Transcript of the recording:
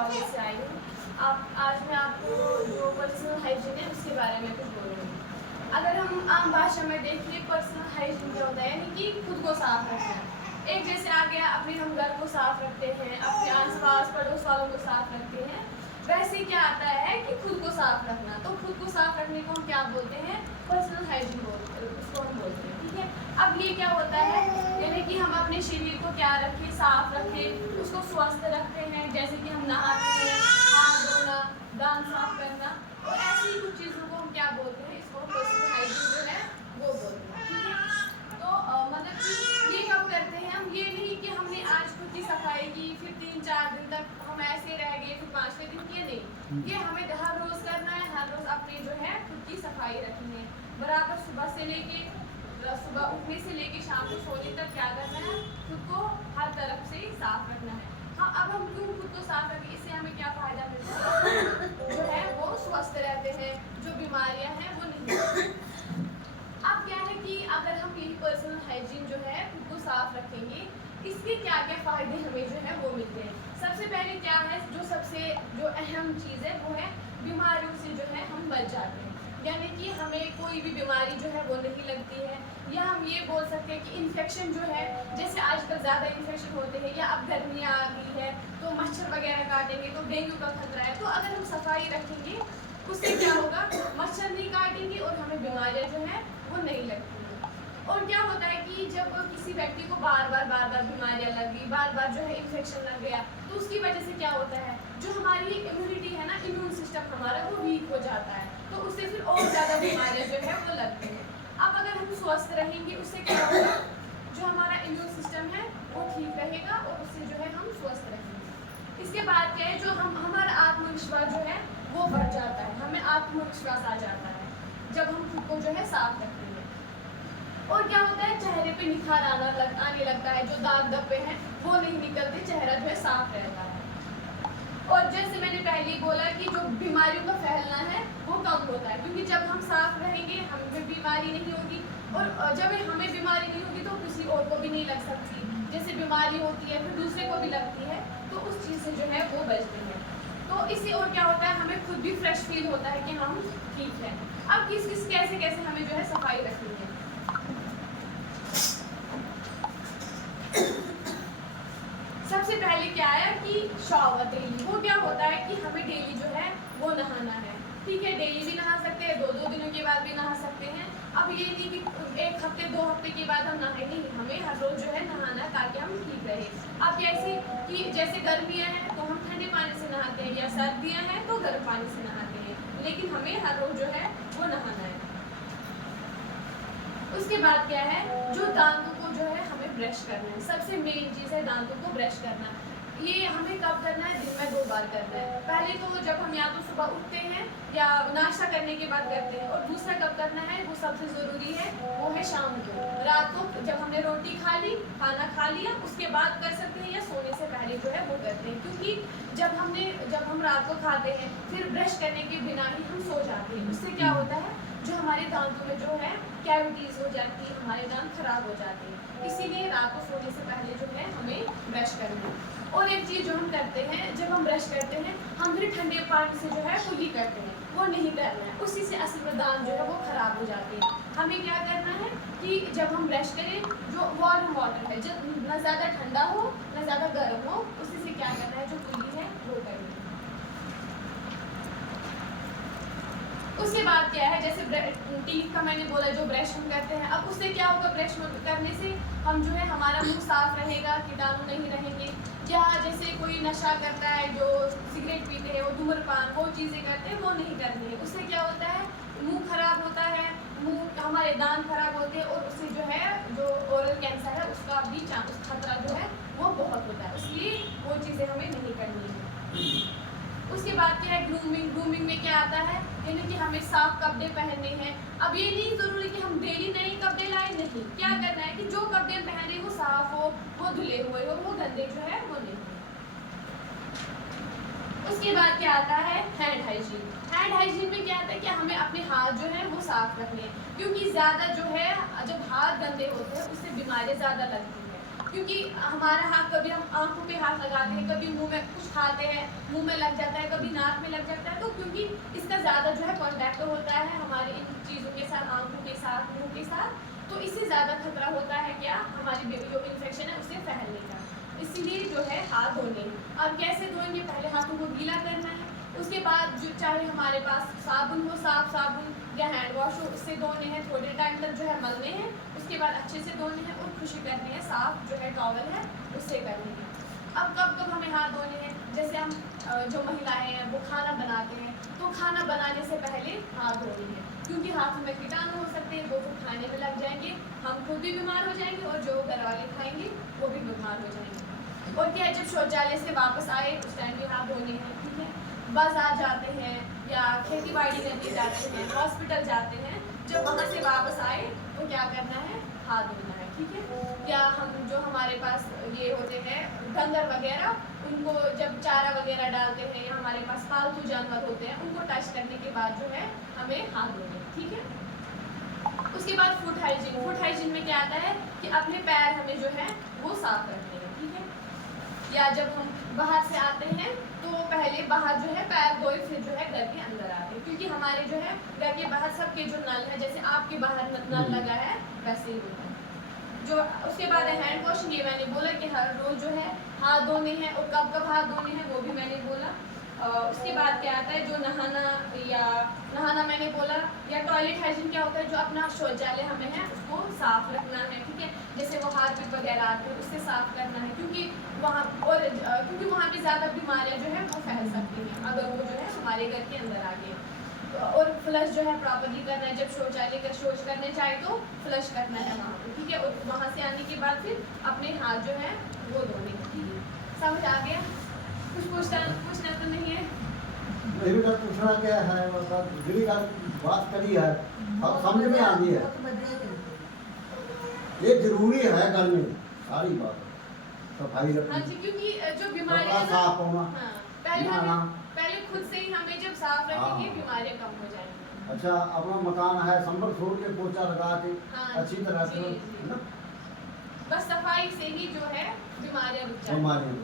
College से आई हूँ। आज मैं आपको जो पर्सनल हाइजीन है उसके बारे में कुछ बोलूँगी। अगर हम आम भाषा में देखें पर्सनल हाइजीन क्या होता है, यानी कि खुद को साफ रखना। एक जैसे आ गया अपने हम घर को साफ रखते हैं, अपने आसपास पड़ोस वालों को साफ रखते हैं, वैसे क्या आता है कि खुद को साफ रखना। तो खुद को साफ रखने को हम क्या बोलते हैं, पर्सनल हाइजीन बोलते हैं, उसको हम बोलते हैं। ठीक है, अब ये क्या होता है, यानी कि हम अपने शरीर को क्या रखें, साफ रखें, उसको स्वस्थ रखते हैं, जैसे कि हम नहाते हैं, हाथ धोना, दांत साफ करना, और ऐसी कुछ चीज़ों को हम क्या बोलते हैं, इसको पर्सनल हाइजीन जो है वो बोलते हैं। ठीक है, तो मतलब कि ये कब करते हैं हम, ये नहीं कि हमने आज खुद की सफाई की, फिर 3-4 दिन तक हम ऐसे रह गए, फिर 5वें दिन किए नहीं। ये हमें हर रोज़ करना है, हर रोज़ अपनी जो है खुद की सफाई रखनी है। बराबर सुबह उठने से लेके शाम को सोने तक क्या करना है, खुद को हर तरफ से साफ रखना है। हाँ, अब हम क्यों खुद को साफ रखें, इससे हमें क्या फायदा मिलता है, जो है वो स्वस्थ रहते हैं, जो बीमारियां हैं वो नहीं। अब क्या है कि अगर हम यही पर्सनल हाइजीन जो है खुद को साफ रखेंगे, इसके क्या क्या फायदे हमें जो है वो मिलते हैं। सबसे पहले क्या है, जो अहम चीज़ है वो है बीमारियों से जो है हम बच जाते हैं, यानी कि हमें कोई भी बीमारी जो है वो नहीं लगती है। या हम ये बोल सकते हैं कि इन्फेक्शन जो है, जैसे आजकल ज़्यादा इन्फेक्शन होते हैं, या अब गर्मियाँ आ गई है तो मच्छर वगैरह काटेंगे तो डेंगू का खतरा है। तो अगर हम सफाई रखेंगे उससे क्या होगा, मच्छर नहीं काटेंगे और हमें बीमारियाँ जो है वो नहीं लगती। और क्या होता है कि जब किसी व्यक्ति को बार बार बीमारियां लग गई, बार बार जो है इन्फेक्शन लग गया, तो उसकी वजह से क्या होता है, जो हमारी इम्यूनिटी है ना, इम्यून सिस्टम हमारा वो वीक हो जाता है, तो उससे फिर और ज़्यादा बीमारियां जो है वो लगती हैं। अब अगर हम स्वस्थ रहेंगे उससे क्या होगा, जो हमारा इम्यून सिस्टम है वो ठीक रहेगा और उससे जो है हम स्वस्थ रहेंगे। इसके बाद क्या है, जो हमारा आत्मविश्वास जो है वो बढ़ जाता है, हमें आत्मविश्वास आ जाता है जब हम खुद को जो है साफ रखते हैं। और क्या होता है, चेहरे पे निखार आने लगता है, जो दाग धब्बे हैं वो नहीं निकलते, चेहरा जो है साफ रहता है। और जैसे मैंने पहले ही बोला कि जो बीमारियों का फैलना है वो कम होता है, क्योंकि जब हम साफ रहेंगे हमें बीमारी नहीं होगी, और जब हमें बीमारी नहीं होगी तो किसी और को भी नहीं लग सकती। जैसे बीमारी होती है फिर दूसरे को भी लगती है, तो उस चीज़ से जो है वो बचते हैं। तो इससे और क्या होता है, हमें खुद भी फ्रेश फील होता है कि हम ठीक है। अब कैसे हमें जो है सफाई रखनी है। सबसे पहले क्या है कि शावर डेली, वो क्या होता है कि हमें डेली जो है वो नहाना है। ठीक है, डेली भी नहा सकते हैं, 2-2 दिनों के बाद भी नहा सकते हैं। अब ये नहीं कि 1 हफ्ते 2 हफ्ते के बाद हम नहाए, नहीं, हमें हर रोज जो है नहाना है ताकि हम ठीक रहे। अब जैसे गर्मियाँ हैं तो हम ठंडे पानी से नहाते हैं, या सर्दियाँ हैं तो गर्म पानी से नहाते हैं, लेकिन हमें हर रोज जो है वो नहाना है। उसके बाद क्या है, जो दांतों को जो है हमें ब्रश करना है। सबसे मेन चीज़ है दांतों को ब्रश करना। ये हमें कब करना है, दिन में 2 बार करना है। पहले तो जब हम या तो सुबह उठते हैं या नाश्ता करने के बाद करते हैं, और दूसरा कब करना है, वो सबसे ज़रूरी है, वो है शाम को, रात को जब हमने रोटी खा ली, खाना खा लिया, उसके बाद कर सकते हैं, या सोने से पहले जो है वो करते हैं। क्योंकि जब हम रात को खाते हैं फिर ब्रश करने के बिना ही हम सो जाते हैं, उससे क्या होता है, जो हमारे दांतों में जो है कैविटीज हो जाती है, हमारे दांत खराब हो जाते हैं। इसीलिए रात को सोने से पहले जो है हमें ब्रश करना है। और एक चीज़ जो हम करते हैं, जब हम ब्रश करते हैं हम फिर ठंडे पानी से जो है कुल्ली करते हैं, वो नहीं करना है, उसी से असल में दांत जो है वो खराब हो जाते हैं। हमें क्या करना है कि जब हम ब्रश करें, जो वार्म वाटर है, जब न ज़्यादा ठंडा हो न ज़्यादा गर्म हो, उसी से क्या करना है, जो कुल्ली है वो करनी है। उसके बाद क्या है, जैसे टीथ का मैंने बोला, जो ब्रश हम करते हैं, अब उससे क्या होगा, ब्रश करने से हम जो है हमारा मुंह साफ रहेगा, कीटाणु नहीं रहेंगे। या जैसे कोई नशा करता है, जो सिगरेट पीते हैं, वो धूम्रपान, वो चीज़ें करते हैं, वो नहीं करनी है। उससे क्या होता है, मुंह खराब होता है, हमारे दांत खराब होते हैं, और उससे जो है जो ओरल कैंसर है उसका भी खतरा जो है वो बहुत होता है, इसलिए वो चीज़ें हमें नहीं करनी है। उसके बाद क्या है, ग्रूमिंग में क्या आता है, यानी कि हमें साफ कपड़े पहनने हैं। अब ये नहीं ज़रूरी कि हम डेली नए कपड़े लाएं, नहीं, क्या करना है कि जो कपड़े पहने वो साफ हो, वो धुले हुए हो, वो गंदे जो है वो नहीं। उसके बाद क्या आता है, हैंड हाइजीन। हैंड हाइजीन में क्या आता है कि हमें अपने हाथ जो है वो साफ रखने हैं, क्योंकि ज़्यादा जो है जब हाथ गंदे होते हैं उससे बीमारियाँ ज़्यादा लगती हैं। क्योंकि हमारा हाथ कभी हम आंखों पे हाथ लगाते हैं, कभी मुंह में कुछ खाते हैं, मुंह में लग जाता है, कभी नाक में लग जाता है, तो क्योंकि इसका ज़्यादा जो है कॉन्टैक्ट होता है हमारे इन चीज़ों के साथ, आंखों के साथ, मुंह के साथ, तो इससे ज़्यादा खतरा होता है क्या हमारी जो इन्फेक्शन है उसे फैलने का। इसीलिए जो है हाथ धोने। अब कैसे धोएंगे? पहले हाथों को गीला करना है, उसके बाद जो चाहे हमारे पास साबुन हो, साफ साबुन या हैंड वॉश हो, उससे धोने हैं, थोड़े टाइम तक जो है मलने हैं, उसके बाद अच्छे से धोने हैं और खुशी करनी है, साफ जो है टॉवल है उससे करनी है। अब कब कब हमें हाथ धोने हैं? जैसे हम जो महिलाएं हैं वो खाना बनाते हैं, तो खाना बनाने से पहले हाथ धोने हैं, क्योंकि हाथों में कीटाणु हो सकते हैं, वो खाने में लग जाएंगे, हम खुद भी बीमार हो जाएंगे और जो घर वाले खाएंगे वो भी बीमार हो जाएंगे। और क्या है, जब शौचालय से वापस आए उस टाइम भी हाथ धोने हैं, ठीक है। बाजार जाते हैं या खेती बाड़ी करने जाते हैं, हॉस्पिटल जाते हैं, जब वहाँ से वापस आए तो क्या करना है? हाथ धोना है, ठीक है। या हम जो हमारे पास ये होते हैं डंगर वगैरह, उनको जब चारा वगैरह डालते हैं या हमारे पास पालतू जानवर होते हैं, उनको टच करने के बाद जो है हमें हाथ धोने हैं, ठीक है। उसके बाद फुट हाइजीन। फुट हाइजीन में क्या आता है कि अपने पैर हमें जो है वो साफ रखने हैं, ठीक है। या जब हम बाहर से आते हैं तो पहले बाहर जो है पैर धोए, फिर जो है घर के अंदर आते हैं, क्योंकि हमारे जो है घर के बाहर सबके जो नल है, जैसे आपके बाहर नल लगा है वैसे ही होता है। जो उसके बाद है हैंड वॉशिंग। ये मैंने बोला कि हर रोज जो है हाथ धोने हैं, और कब कब हाथ धोने हैं वो भी मैंने बोला। उसके बाद क्या आता है, जो नहाना मैंने बोला। या टॉयलेट हाइजीन क्या होता है, जो अपना शौचालय हमें है उसको साफ रखना है, ठीक है। जैसे वो हाथ वगैरह आते हैं उससे साफ करना है, क्योंकि वहाँ पे ज़्यादा बीमारियाँ जो है वो फैल सकती हैं अगर वो जो है हमारे घर के अंदर आ गए। और फ्लश जो है प्रॉपर्ली करना है, जब शौचालय का शौच करने चाहे तो फ्लश करना है वहाँ पे, ठीक है। और वहाँ से आने के बाद फिर अपने हाथ जो है वो धोने, ठीक है। समझ आ गया? कुछ पूछना तो नहीं है? मेरी का पूछना क्या है, मतलब दिल्ली का बात करी है, अब समझ में आ गई है। ये जरूरी है घर में सारी बात सफाई रखनी। हाँ जी, क्योंकि जो बीमारी है साफ होना, हाँ, पहले खुद से ही हमें जब साफ रखेंगे बीमारियां कम हो जाएंगी। अच्छा, अपना मकान है संभल छोड़ के पोछा लगा के हाँ, अच्छी तरह से, जी। बस सफाई से ही जो है बीमारियां रुक जाएंगी। बीमारियां